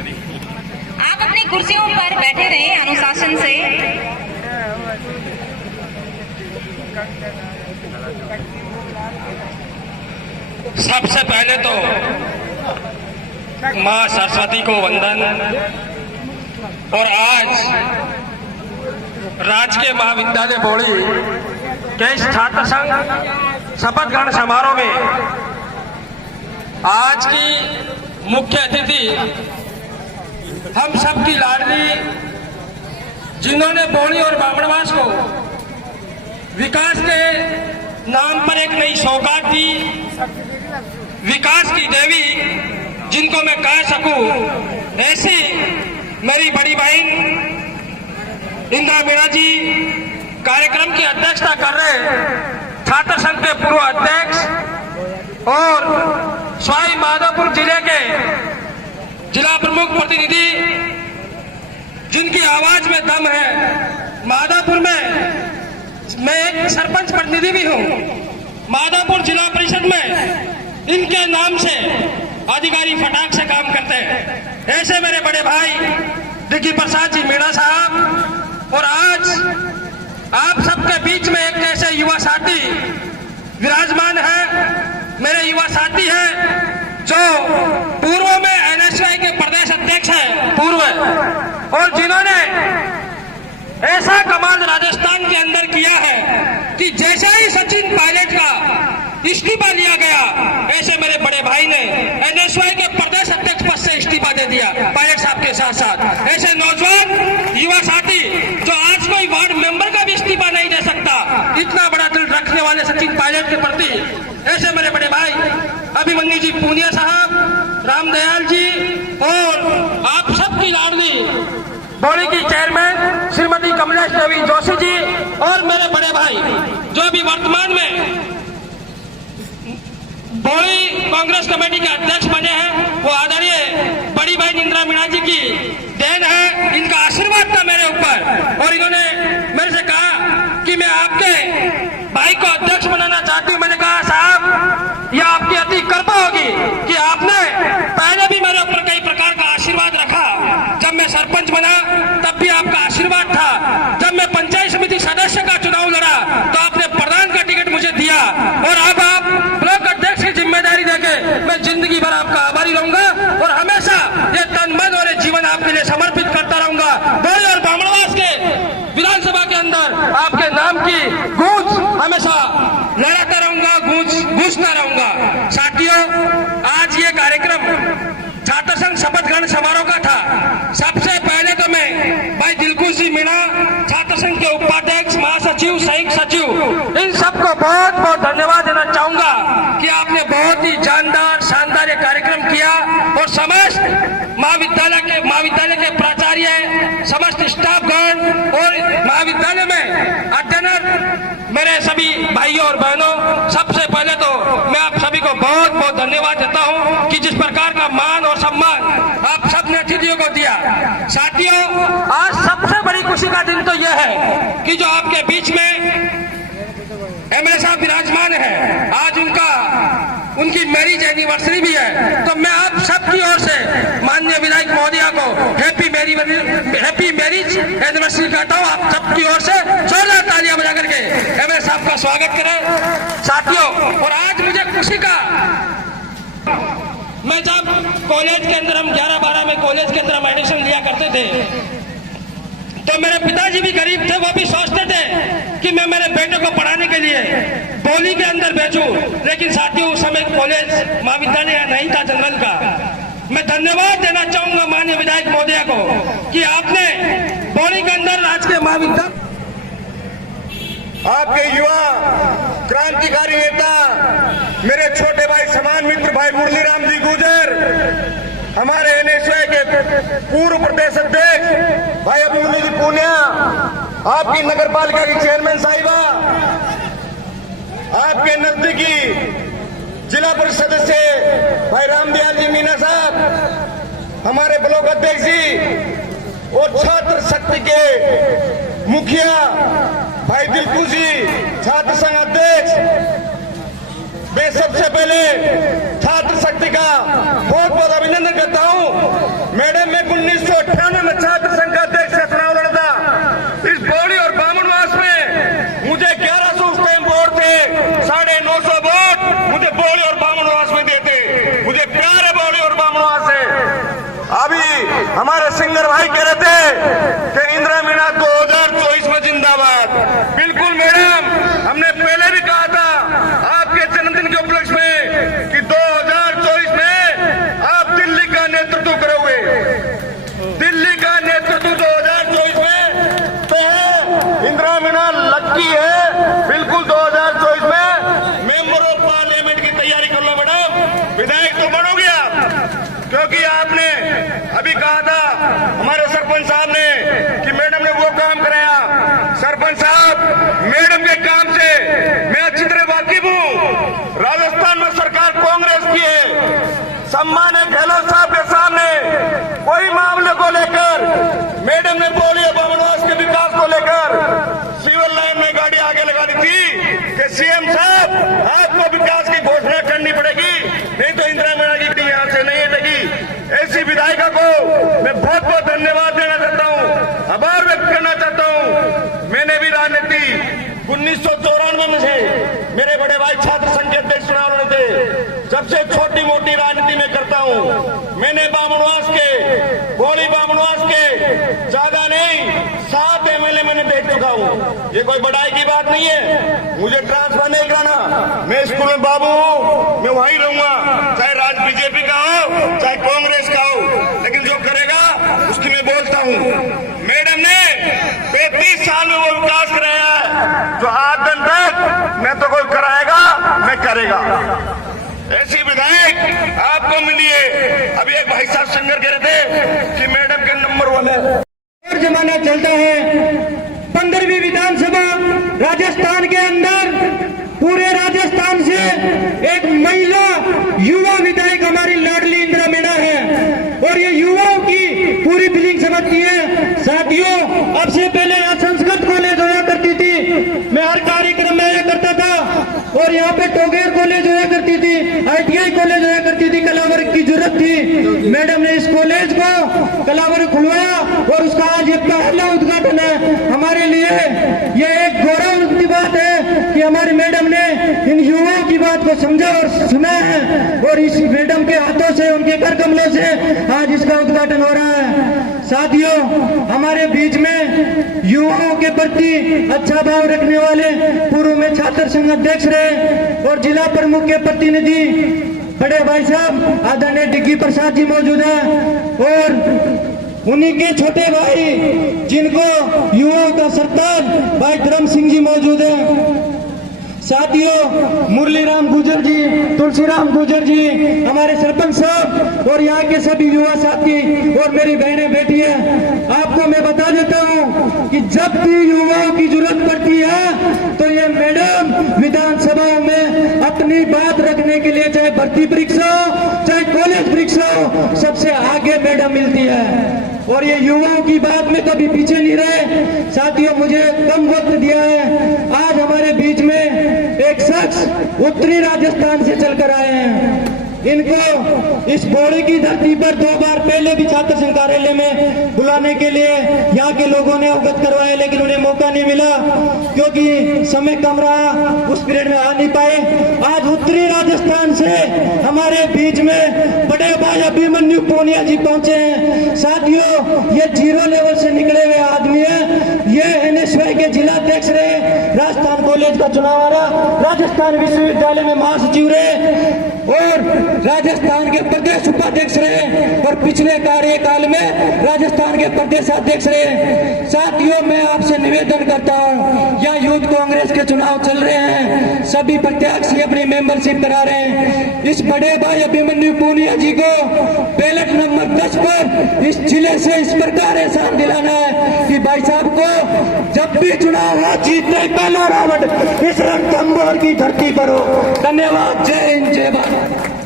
आप अपनी कुर्सियों पर बैठे रहें अनुशासन से। सबसे पहले तो माँ सरस्वती को वंदन। और आज राजकीय महाविद्यालय बौड़ी के छात्र संघ शपथ ग्रहण समारोह में आज की मुख्य अतिथि हम सबकी लाडली, जिन्होंने बौड़ी और बामणवास को विकास के नाम पर एक नई सौगात दी, विकास की देवी जिनको मैं कह सकूं, ऐसी मेरी बड़ी बहन इंदिरा मीणा जी कार्यक्रम की अध्यक्षता कर रहे छात्र संघ के पूर्व अध्यक्ष और सवाई माधोपुर जिले के जिला प्रमुख प्रतिनिधि, जिनकी आवाज में दम है। माधोपुर में मैं एक सरपंच प्रतिनिधि भी हूं। माधोपुर जिला परिषद में इनके नाम से अधिकारी फटाक से काम करते हैं। ऐसे मेरे बड़े भाई डिग्गी प्रसाद जी मीणा साहब, और आज आप सबके बीच में एक ऐसे युवा साथी विराजमान है, मेरे युवा साथी हैं जो पूर्व में एनएसयूआई के प्रदेश अध्यक्ष हैं पूर्व, और जिन्होंने ऐसा कमाल राजस्थान के अंदर किया है कि जैसे ही सचिन पायलट का इस्तीफा लिया गया, ऐसे मेरे बड़े भाई ने एनएसयूआई के प्रदेश अध्यक्ष पद से इस्तीफा दे दिया पायलट साहब के साथ साथ। ऐसे नौजवान युवा साथी जो आज कोई वार्ड मेंबर का भी इस्तीफा नहीं दे सकता, इतना बड़ा दिल रखने वाले सचिन पायलट के प्रति ऐसे मेरे बड़े भाई अभिमन्यु जी पूनिया साहब, रामदयाल जी, और आप सबकी लाडली बौड़ी की चेयरमैन श्रीमती कमलेश देवी जोशी जी, और मेरे बड़े भाई जो अभी वर्तमान में बौड़ी कांग्रेस कमेटी के अध्यक्ष बने हैं, वो आदरणीय बड़ी बहन इंदिरा मीणा जी की देन है। इनका आशीर्वाद था मेरे ऊपर, और इन्होंने मेरे से कहा कि मैं आपके भाई को अध्यक्ष बनाना चाहती हूँ। मैंने कहा साहब, यह आपकी अति कृपा होगी कि आपने पहले भी मेरे ऊपर कई प्रकार का आशीर्वाद रखा। जब मैं सरपंच बना तब भी आपका आशीर्वाद था। जब मैं पंचायत समिति सदस्य का चुनाव लड़ा तो आपने प्रधान का टिकट मुझे दिया, और अब आप ब्लॉक अध्यक्ष की जिम्मेदारी देके मैं जिंदगी भर आपका आभारी रहूंगा, और हमेशा ये तन मन और जीवन आपके लिए समर्पित करता रहूंगा। बौड़ी और बामणवास के विधानसभा के अंदर आपके नाम की गूंज हमेशा लहराता रहूंगा, गूंजता रहूंगा। साथियों, आज ये कार्यक्रम छात्र संघ शपथ ग्रहण समारोह का था। सबसे पहले तो मैं भाई दिलकुश जी मीणा, छात्र संघ के उपाध्यक्ष, महासचिव, संयुक्त सचिव, इन सबको बहुत बहुत धन्यवाद देना चाहूंगा कि आपने बहुत ही जानदार शानदार ये कार्यक्रम किया, और समस्त महाविद्यालय के प्राचार्य, समस्त स्टाफगण और महाविद्यालय में अध्ययनरत मेरे सभी भाइयों और बहनों, सबसे पहले तो मैं आप सभी को बहुत बहुत धन्यवाद देता हूं कि जिस प्रकार का मान और सम्मान आप सबने अतिथियों को दिया। साथियों, आज सबसे बड़ी खुशी का दिन तो यह है कि जो आपके बीच में एमएलए साहब विराजमान है, आज उनकी मैरिज एनिवर्सरी भी है। तो मैं आप सबकी ओर से माननीय विधायक महोदया को हैप्पी मैरिज एनिवर्सरी कहता हूँ। आप सबकी ओर से जोरदार तालियां बजा करके एमएलए साहब का स्वागत करें। साथियों, और आज मुझे खुशी का, मैं जब कॉलेज के अंदर हम 11-12 में कॉलेज के अंदर हम एडमिशन लिया करते थे, तो मेरे पिताजी भी गरीब थे, वो भी सोचते थे कि मैं मेरे बेटे को पढ़ाने के लिए बौली के अंदर भेजूं, लेकिन साथियों उस समय कॉलेज महाविद्यालय नहीं था जनरल का। मैं धन्यवाद देना चाहूंगा माननीय विधायक महोदया को कि आपने बौली के अंदर राजकीय महाविद्यालय, आपके युवा क्रांतिकारी नेता, मेरे छोटे भाई समान मित्र भाई मुरलीराम जी गुर्जर, हमारे एनएसयूआई के पूर्व प्रदेश अध्यक्ष भाई अभिमन्यु जी पूनिया, आपकी नगर पालिका की चेयरमैन साहिबा, आपके नजदीकी जिला परिषद सदस्य भाई रामदयाल जी मीणा साहब, हमारे ब्लॉक अध्यक्ष जी, और छात्र शक्ति के मुखिया भाई दिलकुश जी, छात्र संघ अध्यक्ष, मैं सबसे पहले छात्र शक्ति का बहुत बहुत अभिनंदन करता हूं। मैडम, हमारे सिंगर भाई कह रहे थे कि इंदिरा मीणा 2024 में जिंदाबाद। बिल्कुल मैडम, हमने पहले भी कहा था आपके जन्मदिन के उपलक्ष्य में कि 2024 में आप दिल्ली का नेतृत्व करोगे। दिल्ली का नेतृत्व 2024 में तो है, इंदिरा मीणा लक्की है। बिल्कुल 2024 में मेंबर ऑफ पार्लियामेंट की तैयारी कर लो मैडम, विधायक तो बनोगे आप। क्योंकि आपने अभी कहा था हमारे सरपंच साहब ने कि मैडम ने वो काम कराया। सरपंच साहब, मैडम के काम से मैं अच्छी तरह वाकिफ हूँ। राजस्थान में सरकार कांग्रेस की है। सम्मान्य गहलोत साहब के सामने कोई मामले को लेकर मैडम ने बोलिए बामनवास के विकास को लेकर सिविल लाइन में गाड़ी आगे लगा दी थी कि सीएम साहब आपको विकास की घोषणा करनी पड़ेगी, नहीं तो इंदिरा मीणा की गाड़ी यहां से नहीं हटेगी। ऐसी विधायिका को मैं बहुत बहुत धन्यवाद देना चाहता हूं, आभार व्यक्त करना चाहता हूं। मैंने भी राजनीति 1994 में से मेरे बड़े भाई छात्र संघ के अध्यक्ष चुनाव लड़े थे। सबसे छोटी मोटी राजनीति में करता हूं। मैंने बामनवास के, बोली बामनवास के ज्यादा नहीं 7 एमएलए मैंने देख चुका हूं। ये कोई बड़ाई की बात नहीं है। मुझे ट्रांसफर नहीं कराना, मैं स्कूल में बाबू हूं, मैं वहीं रहूंगा, चाहे राज बीजेपी का हो चाहे कांग्रेस का हो, लेकिन जो करेगा उसकी मैं बोलता हूं। मैडम ने 35 साल में वो विकास कराया है जो आज दिन तक मैं तो कोई कराएगा मैं करेगा। ऐसी विधायक आपको मिली है। अभी एक भाई साहब सिंगर कह रहे थे कि मैडम के नंबर 1 है। और जमाना चलता है। 15वीं विधानसभा राजस्थान के अंदर पूरे राजस्थान से एक महिला युवा विधायक हमारी लाडली इंदिरा मीणा है और ये युवाओं की पूरी फीलिंग समझती है। साथियों, अब से पहले यहाँ संस्कृत कॉलेज होया करती थी, मैं हर कार्यक्रम में आया करता था और यहाँ पे टोगेर कॉलेज होया करती थी, ITI कॉलेज होया करती थी। कलावर्ग की जरूरत थी, मैडम ने इस कॉलेज को कलावर्ग खुलवाया और उसका आज ये पहला उद्घाटन है। हमारे लिए ये एक गौरव की बात है कि हमारी मैडम ने इन युवाओं की बात को समझा और सुना है और इस मैडम के हाथों से, उनके कर कमलों से आज इसका उद्घाटन हो रहा है। साथियों, हमारे बीच में युवाओं के प्रति अच्छा भाव रखने वाले पूर्व में छात्र संघ अध्यक्ष रहे और जिला प्रमुख के प्रतिनिधि बड़े भाई साहब आदरणीय डिग्गी प्रसाद जी मौजूद हैं और उन्हीं के छोटे भाई जिनको युवाओं का सरताज भाई धर्म सिंह जी मौजूद हैं। साथियों, मुरली राम गुजर जी, तुलसीराम गुजर जी, हमारे सरपंच साहब और यहाँ के सभी युवा साथी और मेरी बहनें बेटी है। आपको मैं बता देता हूँ कि जब भी युवाओं की जरूरत पड़ती है तो ये मैडम विधानसभाओं में अपनी बात रखने के लिए, चाहे भर्ती परीक्षा हो चाहे कॉलेज परीक्षा हो, सबसे आगे मैडम मिलती है और ये युवाओं की बात में कभी पीछे नहीं रहे। साथियों, मुझे कम वक्त दिया है। आज हमारे बीच में एक शख्स उत्तरी राजस्थान से चलकर आए हैं। इनको इस बोड़ी की धरती पर 2 बार पहले भी छात्र संघ कार्यालय में बुलाने के लिए यहाँ के लोगों ने अवगत करवाया, लेकिन उन्हें मौका नहीं मिला क्योंकि समय कम रहा, उस पीरियड में आ नहीं पाए। आज उत्तरी राजस्थान से हमारे बीच में बड़े भाई अभिमन्यु पूनिया जी पहुंचे हैं। साथियों, ये 0 लेवल से निकले हुए आदमी है। ये NSY के जिला अध्यक्ष रहे, राजस्थान कॉलेज का चुनाव आ रहा, राजस्थान विश्वविद्यालय में महासचिव रहे और राजस्थान के प्रदेश उपाध्यक्ष रहे और पिछले कार्यकाल में राजस्थान के प्रदेशाध्यक्ष रहे। साथियों, मैं आपसे निवेदन करता हूं, यहाँ यूथ कांग्रेस के चुनाव चल रहे हैं, सभी प्रत्याशी अपनी मेंबरशिप करा रहे हैं। इस बड़े भाई अभिमन्यु पूनिया जी को बैलेट नंबर 10 पर इस जिले से इस प्रकार एहसान दिलाना है कि भाई साहब को जब भी चुनाव हो, जीतने पहला रावण इस रणथंभौर की धरती पर हो। धन्यवाद। जय हिंद, जय भारत।